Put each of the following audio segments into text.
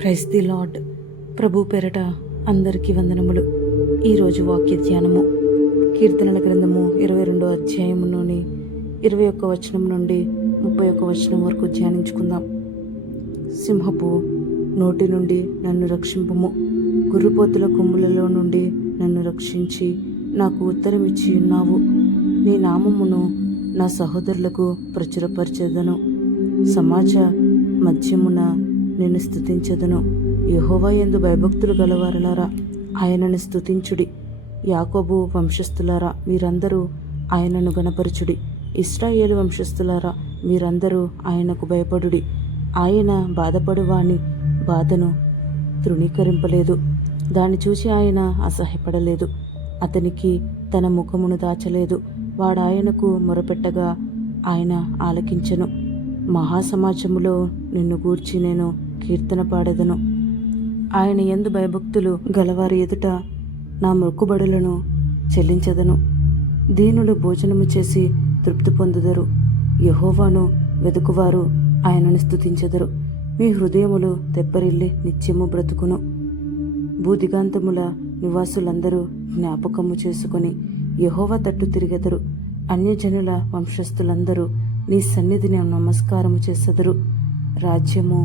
Praise the lord. ప్రభు పేరట అందరికీ వందనములు. ఈరోజు వాక్య ధ్యానము కీర్తనల గ్రంథము 22వ అధ్యాయములోని 21వ వచనం నుండి 31వ వచనం వరకు ధ్యానించుకుందాం. సింహపు నోటి నుండి నన్ను రక్షింపుము, గుర్రుపోతుల కొమ్ములలో నుండి నన్ను రక్షించి నాకు ఉత్తరం ఇచ్చి ఉన్నావు. నీ నామమును నా సహోదరులకు ప్రచురపరచెదను, సమాజ మధ్యమున నిన్ను స్తుతించెదను. యెహోవా యందు భయభక్తులు గలవారలారా ఆయనను స్తుతించుడి. యాకోబు వంశస్థులారా మీరందరూ ఆయనను గణపరచుడి. ఇశ్రాయేలు వంశస్థులారా మీరందరూ ఆయనకు భయపడుడి. ఆయన బాధపడువాని బాధను తృణీకరింపలేదు, దాన్ని చూసి ఆయన అసహ్యపడలేదు. అతనికి తన ముఖమును దాచలేదు. వాడాయనకు మొరపెట్టగా ఆయన ఆలకించెను. మహాసమాజములో నిన్ను గూర్చి నేను కీర్తన పాడెదను. ఆయన యందు భయభక్తులు గలవారి ఎదుట నా మొక్కుబడులను చెల్లించెదను. దీనులు భోజనము చేసి తృప్తి పొందుదరు. యెహోవాను వెదుకువారు ఆయనను స్తుతించెదరు. మీ హృదయములు తెప్పరిల్లి నిత్యము బ్రతుకును. భూదిగాంతముల నివాసులందరూ జ్ఞాపకము చేసుకొని యెహోవా తట్టు తిరిగెదరు. అన్యజనుల వంశస్థులందరూ నీ సన్నిధిని నమస్కారము చేసెదరు. రాజ్యము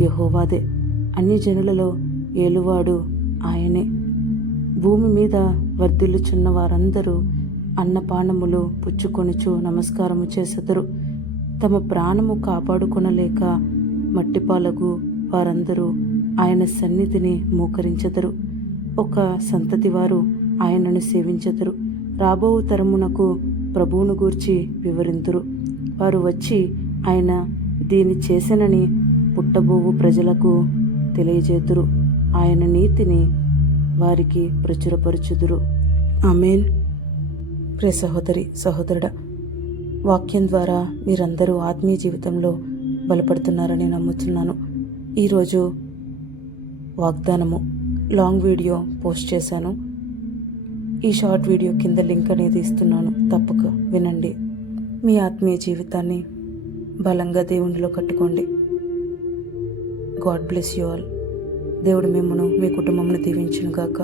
యెహోవాదే, అన్యజనులలో ఏలువాడు ఆయనే. భూమి మీద వర్ధిల్లుచున్న వారందరూ అన్నపానములు పుచ్చుకొనుచు నమస్కారము చేసెదరు. తమ ప్రాణము కాపాడుకొనలేక మట్టిపాలగు వారందరూ ఆయన సన్నిధిని మోకరించెదరు. ఒక సంతతి వారు ఆయనను సేవించెదరు. రాబో తరమునకు ప్రభువును గూర్చి వివరింతురు. వారు వచ్చి ఆయన దీని చేసెనని పుట్టబోవు ప్రజలకు తెలియజేతురు. ఆయన నీతిని వారికి ప్రచురపరచుదురు. ఆమేన్. ప్రియ సహోదరి సహోదరుడా, వాక్యం ద్వారా మీరందరూ ఆత్మీయ జీవితంలో బలపడుతున్నారని నమ్ముతున్నాను. ఈరోజు వాగ్దానము లాంగ్ వీడియో పోస్ట్ చేశాను. ఈ షార్ట్ వీడియో కింద లింక్ అనేది ఇస్తున్నాను, తప్పక వినండి. మీ ఆత్మీయ జీవితాన్ని బలంగా దేవునిలో కట్టుకోండి. God bless you all. దేవుడు మిమ్మను మీ కుటుంబమును దీవించును గాక.